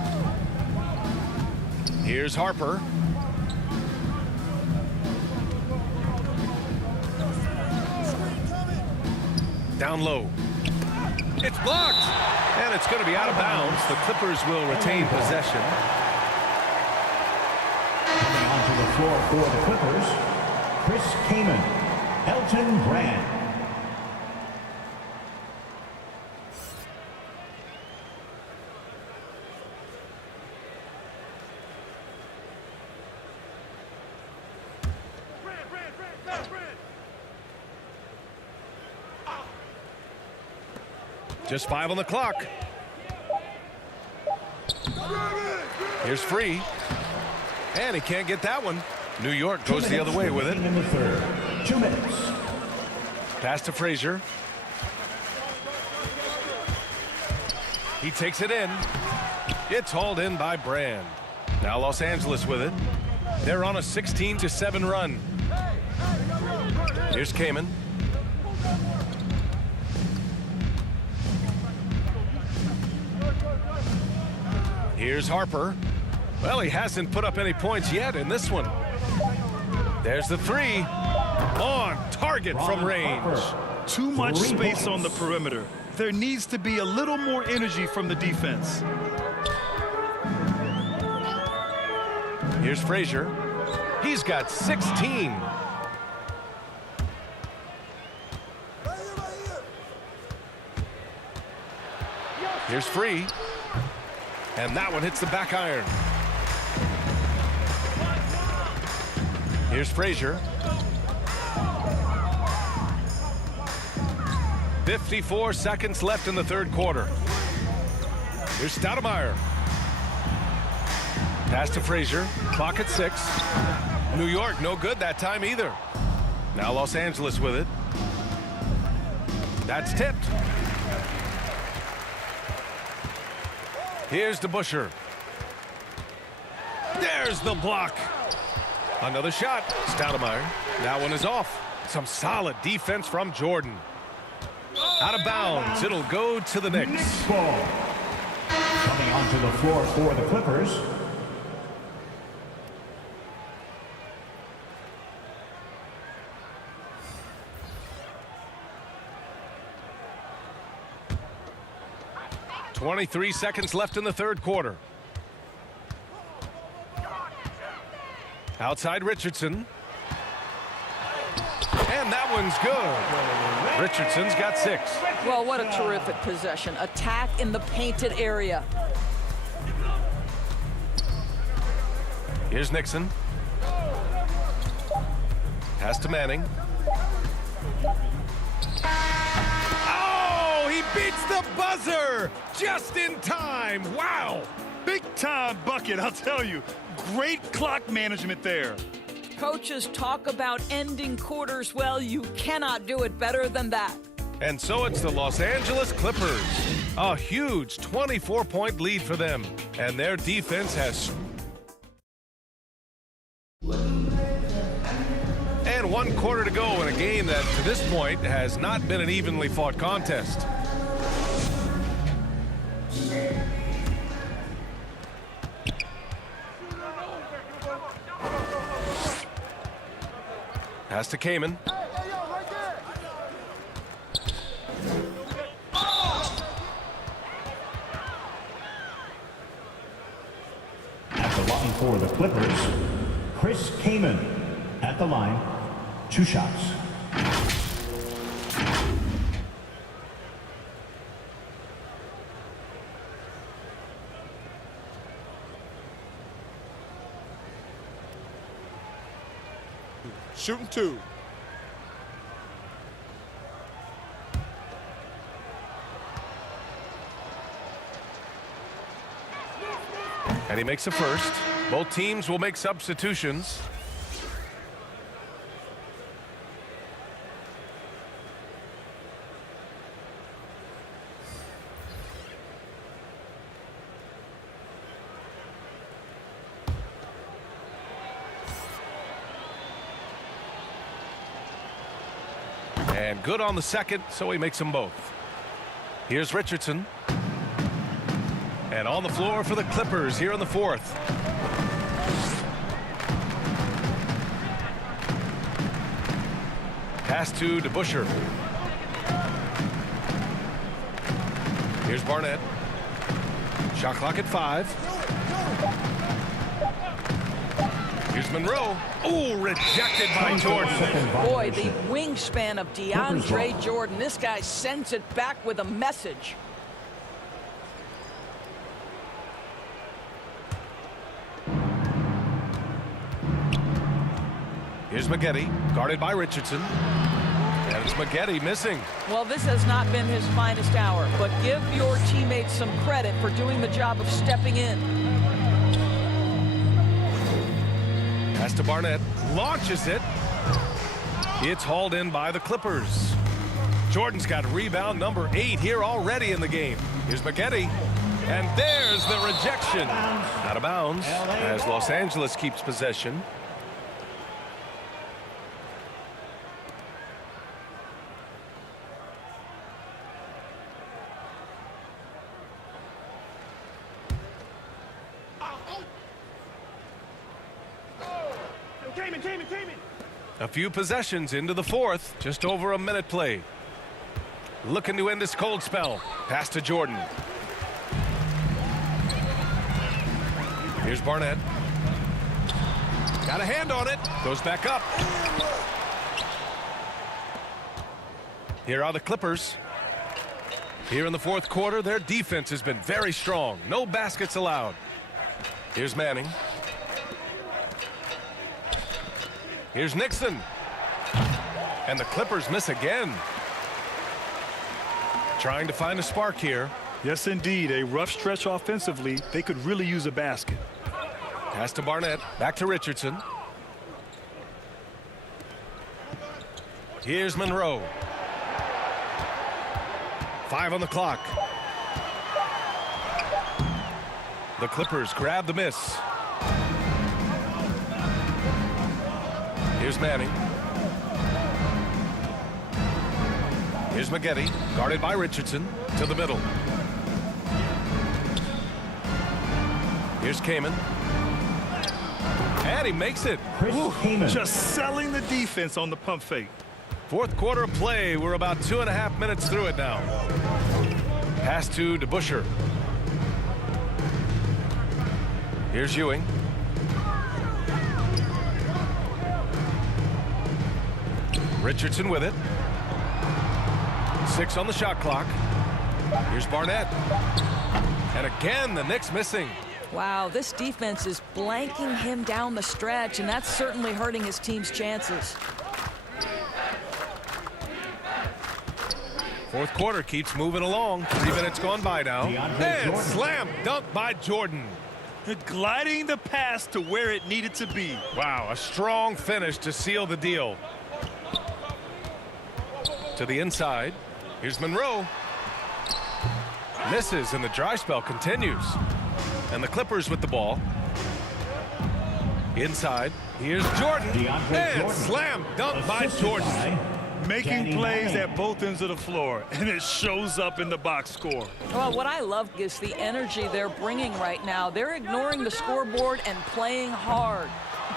Here's Harper. Down low. It's blocked. And it's going to be out of bounds. The Clippers will retain possession. Coming onto the floor for the Clippers, Chris Kaman, Elton Brand. Just 5 on the clock. Here's Free. And he can't get that one. New York goes the other way with it. In the third. 2 minutes. Pass to Frazier. He takes it in. It's hauled in by Brand. Now Los Angeles with it. They're on a 16-7 run. Here's Kaman. Here's Harper. Well, he hasn't put up any points yet in this one. There's the 3. On target from range. Too much space on the perimeter. There needs to be a little more energy from the defense. Here's Frazier. He's got 16. Here's Free. And that one hits the back iron. Here's Frazier. 54 seconds left in the third quarter. Here's Stoudemire. Pass to Frazier. Clock at 6. New York no good that time either. Now Los Angeles with it. That's tipped. Here's DeBusschere. There's the block. Another shot. Stoudemire. That one is off. Some solid defense from Jordan. Out of bounds. It'll go to the Knicks. Ball. Coming onto the floor for the Clippers. .23 seconds left in the third quarter. Outside Richardson. And that one's good. Richardson's got 6. Well, what a terrific possession. Attack in the painted area. Here's Nixon. Pass to Manning. Oh, he beats the buzzer just in time. Wow. Big time bucket, I'll tell you. Great clock management there. Coaches talk about ending quarters well. You cannot do it better than that. And so it's the Los Angeles Clippers. A huge 24-point lead for them. And their defense has... And 1 quarter to go in a game that, to this point, has not been an evenly fought contest. Pass to Kaman. At the line for the Clippers, Chris Kaman. At the line, 2 shots. Shooting 2. And he makes a first. Both teams will make substitutions. And good on the second, so he makes them both. Here's Richardson. And on the floor for the Clippers here in the fourth. Pass to DeBusschere. Here's Barnett. Shot clock at 5. Here's Monroe. Oh, rejected by Jordan. Boy, the wingspan of DeAndre Jordan. This guy sends it back with a message. Here's Maggette, guarded by Richardson. And it's Maggette missing. Well, this has not been his finest hour, but give your teammates some credit for doing the job of stepping in. Pass to Barnett, launches it. It's hauled in by the Clippers. Jordan's got rebound number 8 here already in the game. Here's Maggette, and there's the rejection. Out of bounds as Los Angeles keeps possession. A few possessions into the fourth, just over a minute played. Looking to end this cold spell. Pass to Jordan. Here's Barnett. Got a hand on it. Goes back up. Here are the Clippers. Here in the fourth quarter, their defense has been very strong. No baskets allowed. Here's Manning. Here's Nixon. And the Clippers miss again. Trying to find a spark here. Yes, indeed. A rough stretch offensively. They could really use a basket. Pass to Barnett. Back to Richardson. Here's Monroe. 5 on the clock. The Clippers grab the miss. Here's Manning. Here's Maggette, guarded by Richardson, to the middle. Here's Kaman. And he makes it. Just selling the defense on the pump fake. Fourth quarter of play. We're about 2.5 minutes through it now. Pass to DeBusschere. Here's Ewing. Richardson with it. 6 on the shot clock. Here's Barnett. And again, the Knicks missing. Wow, this defense is blanking him down the stretch, and that's certainly hurting his team's chances. Fourth quarter keeps moving along. 3 minutes gone by now. And slam dunk by Jordan. Gliding the pass to where it needed to be. Wow, a strong finish to seal the deal. To the inside. Here's Monroe. Misses, and the dry spell continues. And the Clippers with the ball. Inside. Here's Jordan. And slam dunk by Jordan. Making plays at both ends of the floor, and it shows up in the box score. Well, what I love is the energy they're bringing right now. They're ignoring the scoreboard and playing hard.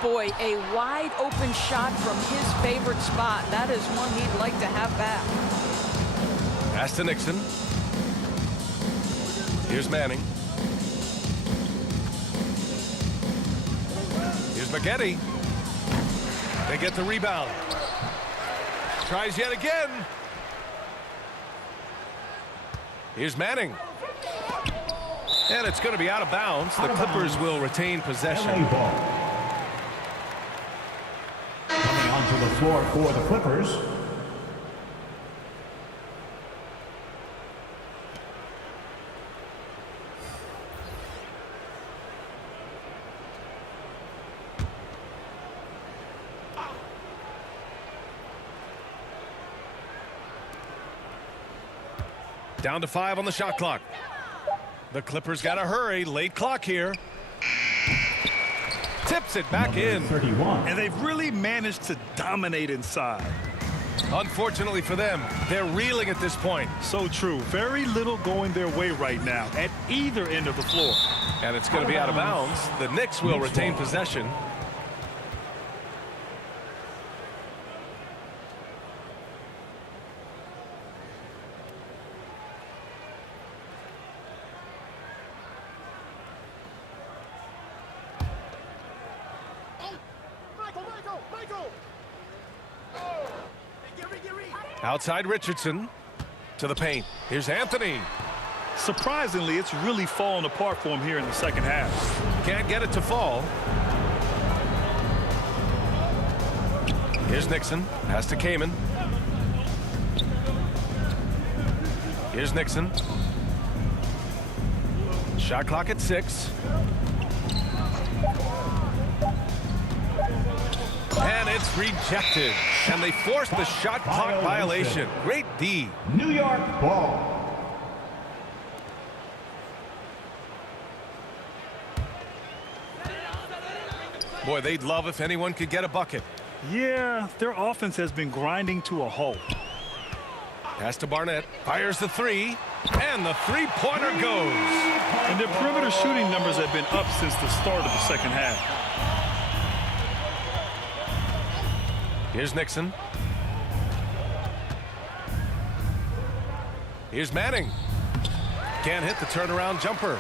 Boy, a wide open shot from his favorite spot. That is one he'd like to have back. Pass to Nixon. Here's Manning. Here's Maggette. They get the rebound. Tries yet again. Here's Manning. And it's going to be out of bounds. The Clippers will retain possession. Coming onto the floor for the Clippers. Down to 5 on the shot clock. The Clippers got to hurry. Late clock here. Tips it back in. 31. And they've really managed to dominate inside. Unfortunately for them, they're reeling at this point. So true. Very little going their way right now at either end of the floor. And it's going to be out of bounds. The Knicks will retain possession. Outside Richardson to the paint. Here's Anthony. Surprisingly, it's really fallen apart for him here in the second half. Can't get it to fall. Here's Nixon. Pass to Kaman. Here's Nixon. Shot clock at 6. And it's rejected. And they force the shot clock violation. Great D. New York ball. Boy, they'd love if anyone could get a bucket. Yeah, their offense has been grinding to a halt. Pass to Barnett. Fires the 3. And the three-pointer goes. And their perimeter shooting numbers have been up since the start of the second half. Here's Nixon. Here's Manning. Can't hit the turnaround jumper.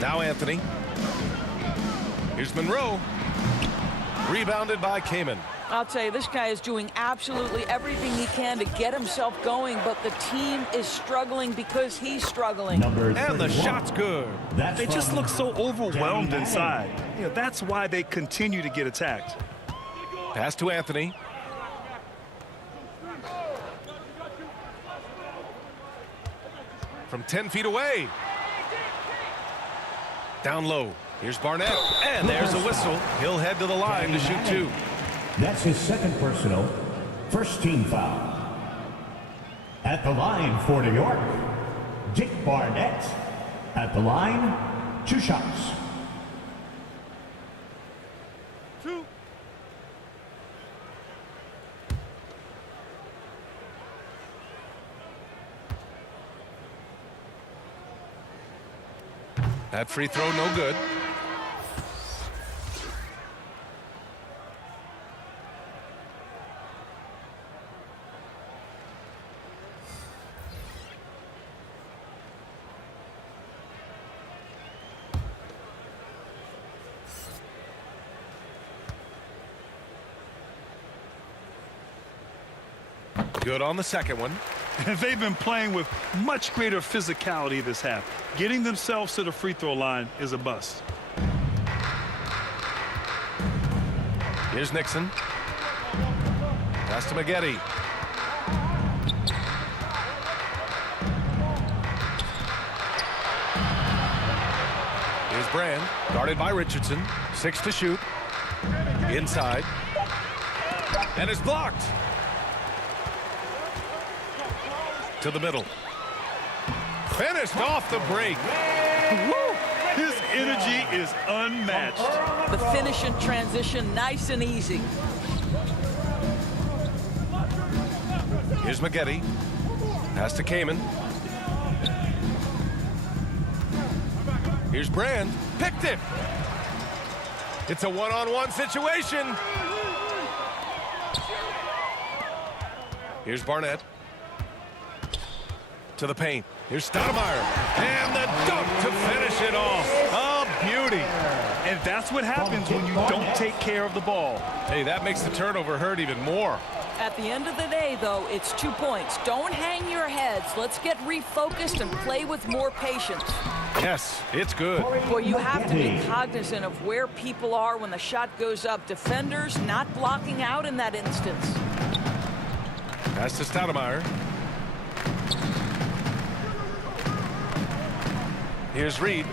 Now Anthony. Here's Monroe. Rebounded by Kaman. I'll tell you, this guy is doing absolutely everything he can to get himself going, but the team is struggling because he's struggling. And the shot's good. They just look so overwhelmed inside. You know, that's why they continue to get attacked. Pass to Anthony. From 10 feet away. Down low. Here's Barnett. And there's a whistle. He'll head to the line to shoot 2. That's his second personal. First team foul. At the line for New York, Dick Barnett. At the line, 2 shots. 2. That free throw no good. Good on the second one. They've been playing with much greater physicality this half. Getting themselves to the free throw line is a bust. Here's Nixon. Pass to Maggette. Here's Brand, guarded by Richardson. 6 to shoot. Inside. And it's blocked. To the middle. Finished off the break. Woo! His energy is unmatched. The finish in transition, nice and easy. Here's Maggette. Pass to Kaman. Here's Brand. Picked it. It's a one-on-one situation. Here's Barnett. To the paint. Here's Stoudemire. And the dunk to finish it off. A beauty. And that's what happens when you don't take care of the ball. Hey, that makes the turnover hurt even more. At the end of the day, though, it's 2 points. Don't hang your heads. Let's get refocused and play with more patience. Yes, it's good. Boy, you have to be cognizant of where people are when the shot goes up. Defenders not blocking out in that instance. Pass to Stoudemire. Here's Reed.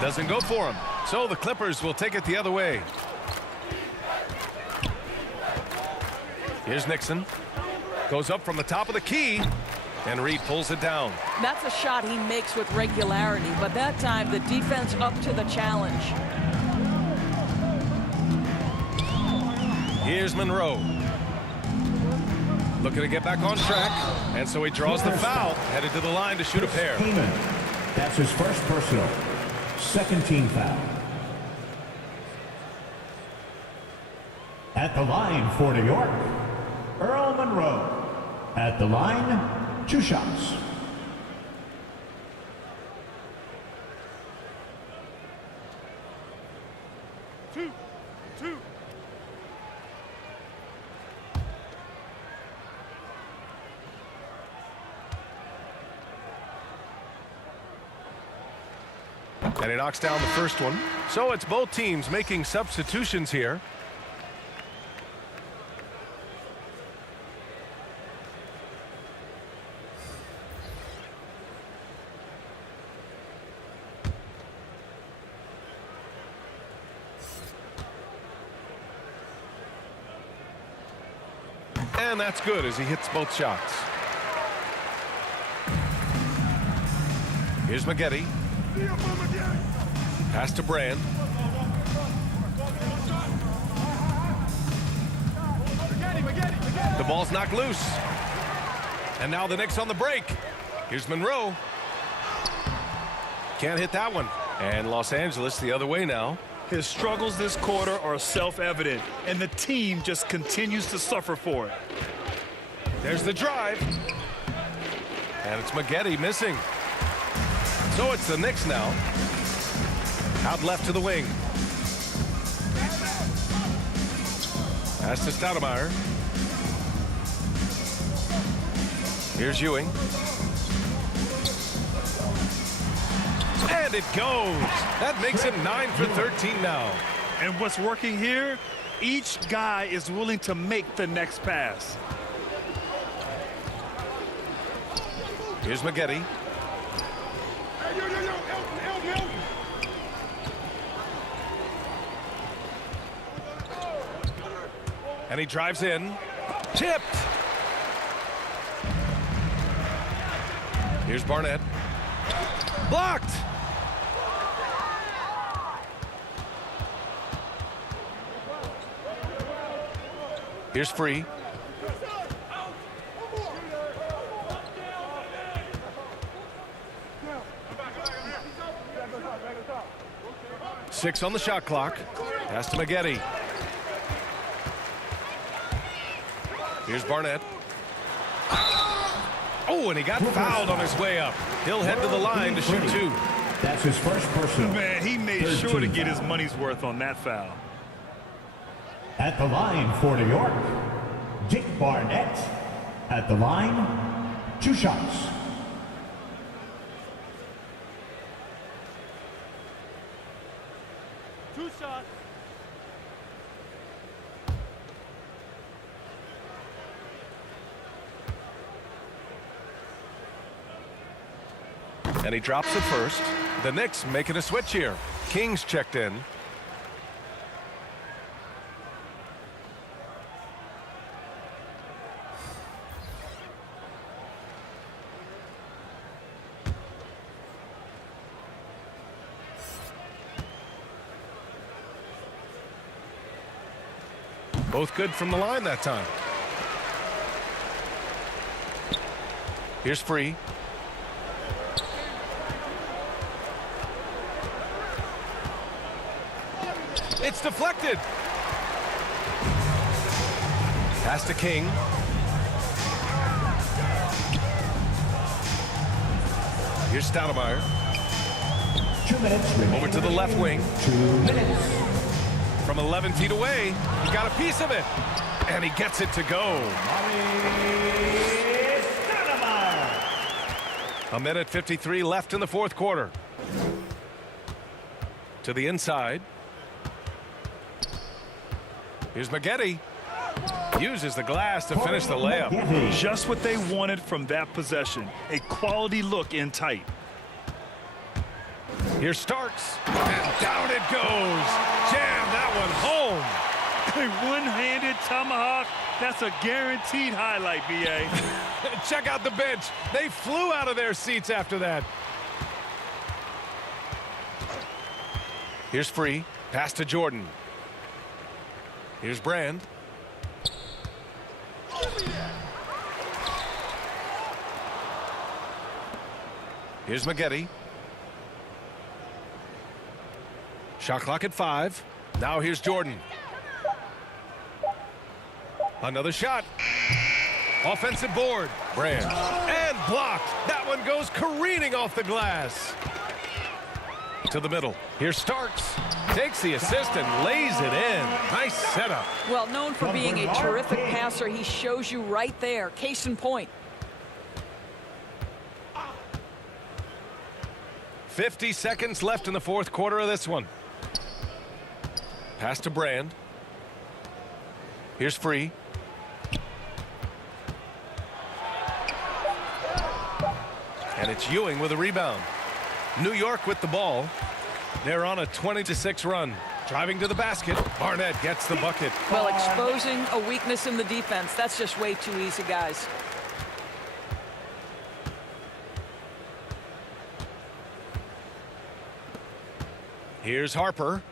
Doesn't go for him. So the Clippers will take it the other way. Here's Nixon. Goes up from the top of the key. And Reed pulls it down. That's a shot he makes with regularity, but that time the defense up to the challenge. Here's Monroe. Looking to get back on track. And so he draws the foul. Headed to the line to shoot a pair. That's his first personal. Second team foul. At the line for New York, Earl Monroe. At the line, 2 shots. Two. And he knocks down the first one. So it's both teams making substitutions here. And that's good as he hits both shots. Here's Maggette. Pass to Brand. The ball's knocked loose. And now the Knicks on the break. Here's Monroe. Can't hit that one. And Los Angeles the other way now. His struggles this quarter are self-evident, and the team just continues to suffer for it. There's the drive. And it's Maggette missing. So it's the Knicks now. Out left to the wing. Pass to Stoudemire. Here's Ewing. And it goes. That makes it 9 for 13 now. And what's working here, each guy is willing to make the next pass. Here's Maggette. And he drives in. Tipped. Here's Barnett. Blocked. Here's Free. Six on the shot clock. Pass to Maggette. Here's Barnett. Oh, and he got fouled on his way up. He'll head to the line to shoot 2. That's his first personal. Man, he made sure to get his money's worth on that foul. At the line for New York, Dick Barnett. At the line, 2 shots. Two shots. And he drops it first. The Knicks making a switch here. Kings checked in. Both good from the line that time. Here's Free. It's deflected. Pass to King. Here's Stoudemire. 2 minutes remaining. Over to the left wing. 2 minutes. From 11 feet away, he got a piece of it. And he gets it to go. A minute 53 left in the fourth quarter. To the inside. Here's Maggette. Uses the glass to finish the layup. Just what they wanted from that possession. A quality look in tight. Here's Starks. And down it goes. Jam that one home. A one-handed tomahawk. That's a guaranteed highlight, B.A. Check out the bench. They flew out of their seats after that. Here's Free. Pass to Jordan. Here's Brand. Here's Maggette. Shot clock at 5. Now here's Jordan. Another shot. Offensive board. Brand. And blocked. That one goes careening off the glass. To the middle. Here's Starks. Takes the assist and lays it in. Nice setup. Well, known for being a terrific passer, he shows you right there. Case in point. 50 seconds left in the fourth quarter of this one. Pass to Brand. Here's Free. And it's Ewing with a rebound. New York with the ball. They're on a 20-6 run. Driving to the basket. Barnett gets the bucket. Well, exposing a weakness in the defense. That's just way too easy, guys. Here's Harper.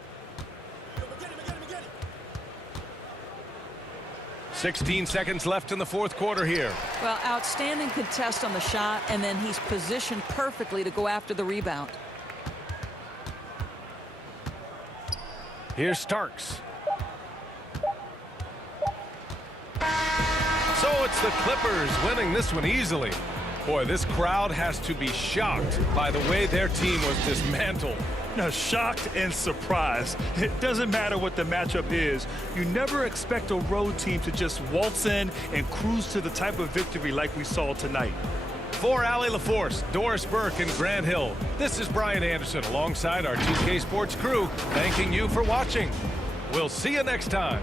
16 seconds left in the fourth quarter here. Well, outstanding contest on the shot, and then he's positioned perfectly to go after the rebound. Here's Starks. So it's the Clippers winning this one easily. Boy, this crowd has to be shocked by the way their team was dismantled. Now, shocked and surprised. It doesn't matter what the matchup is. You never expect a road team to just waltz in and cruise to the type of victory like we saw tonight. For Allie LaForce, Doris Burke, and Grant Hill, this is Brian Anderson alongside our 2K Sports crew, thanking you for watching. We'll see you next time.